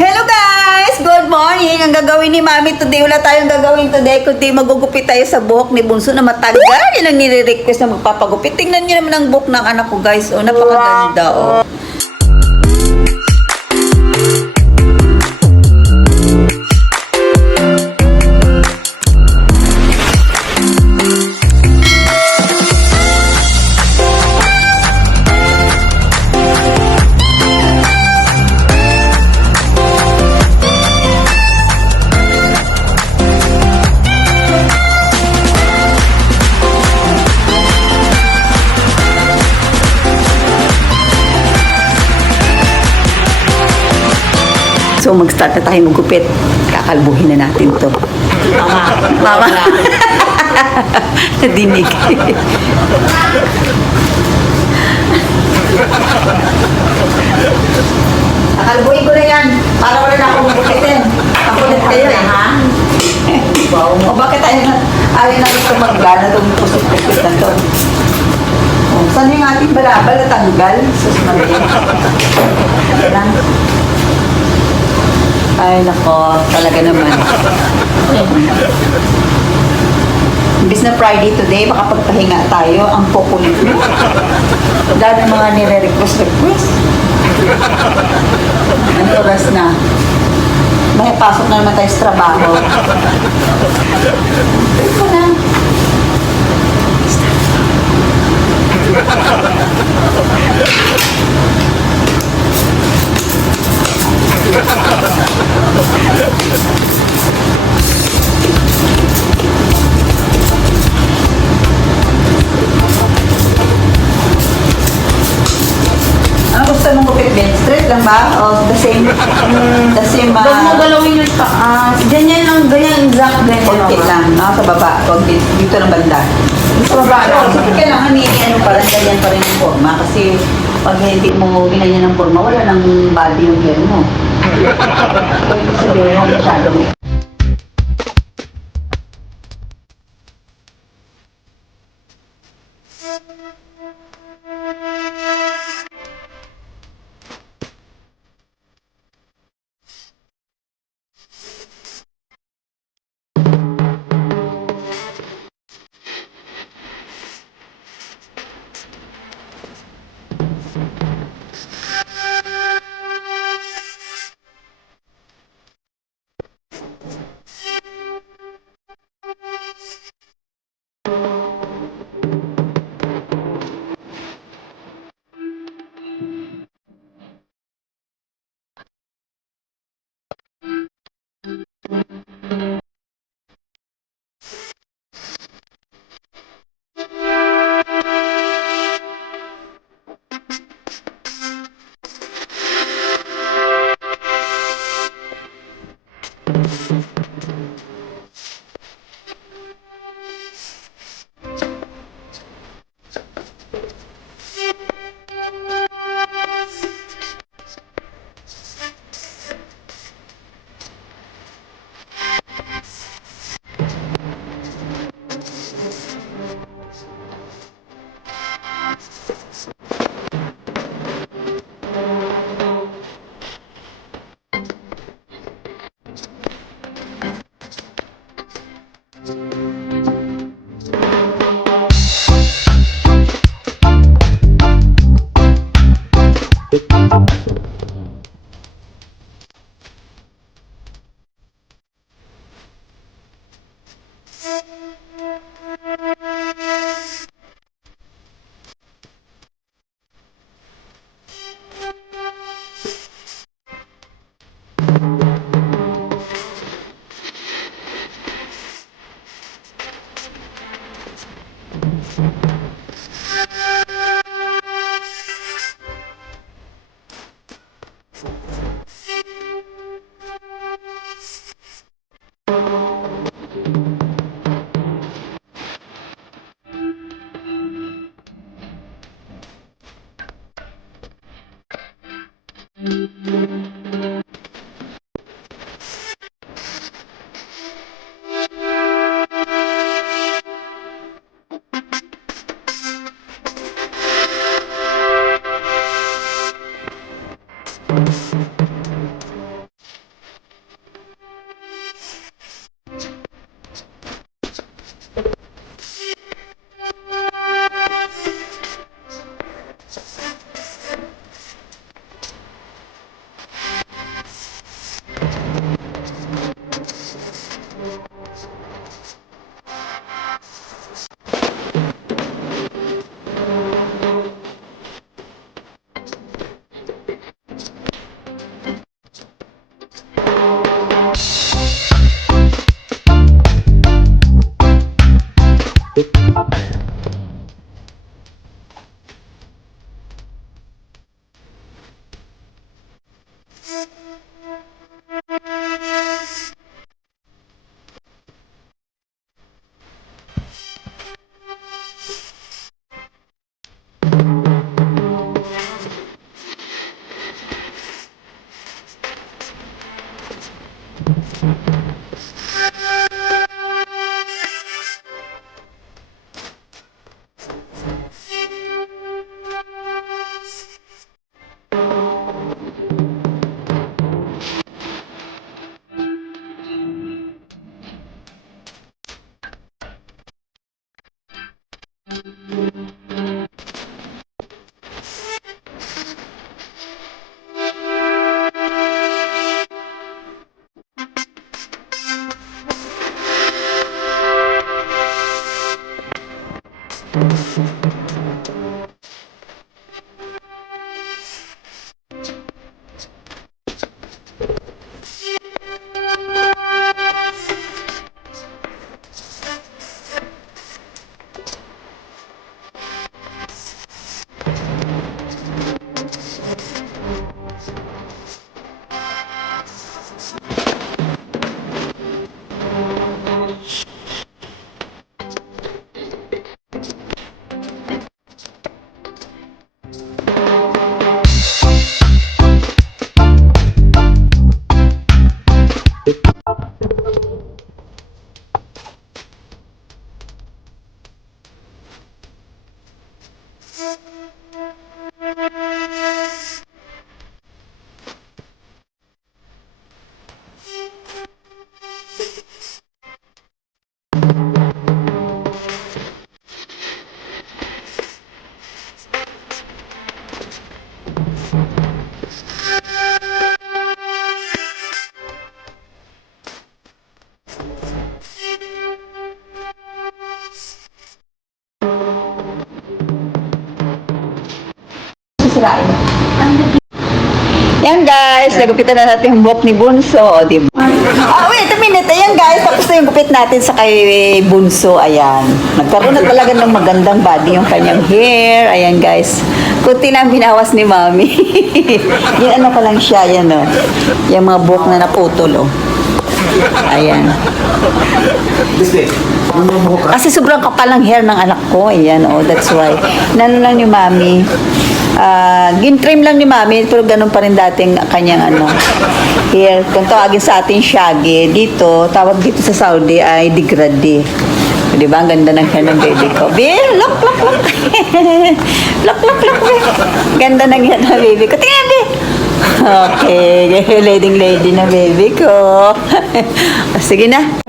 Hello guys! Good morning! Ang gagawin ni Mami today, wala tayong gagawin today kundi magugupit tayo sa buhok ni Bunso na matagal. Yan ang nire-request na magpapagupit. Tingnan niyo naman ang buhok ng anak ko guys. Oh, napakaganda oh. So, mag-start na tayo magupit. Kakalbuhin na natin to. Mama. Nadinig. Kakalbuhin ko na yan. Para wala na akong magupitin. Kakulit kayo eh, ha? O bakit ayaw na ito mag-gana itong pusot-pusot na to? O, saan yung ating balabal na tanggal? Sus Maria. Kailan? Ay, nako. Talaga naman. Imbis na Friday today, makapagpahinga tayo. Ang kukulit mo. Dahil mga nire-request. Ano oras na? May pasok na naman tayo sa trabaho. Ito na. Ano gusto mong gupit, Ben? Straight lang ba? O the same? The same ba? Huwag mo galawin yung taas. Ganyan lang, ganyan exact, ganyan. Konti lang, no? Sa baba. Konti. Dito ng banda. Sa baba lang. Kasi kailangan ano pa rin, ganyan pa rin yung forma. Kasi pag hindi mo ginanyan ng forma, wala nang body yung hair mo. Pwede sabihin mo masyadong. sirain. Yan guys, nagupitan na natin yung buhok ni Bunso, o di ba? Wait a minute, ayan guys, tapos na yung gupit natin sa kay Bunso, ayan. Nagkaroon na talaga ng magandang body yung kanyang hair, ayan guys. Kunti na ang binawas ni Mami. Yan ano pa lang siya, yan o. Yung mga buhok na naputol o. Ayan. Kasi sobrang kapal ng hair ng anak ko, ayan o, that's why. Nano lang ni Mami. Gin-trim lang ni Mami, pero ganun pa rin dating kanyang hair. Kung tawagin sa atin shaggy, dito, tawag dito sa Saudi ay degrade. Di ba? Ang ganda ng hair ng baby ko. Bill, look. Look. Ganda ng hair ng baby ko. Tingnan, Bill. Okay, lady na baby ko. Sige na.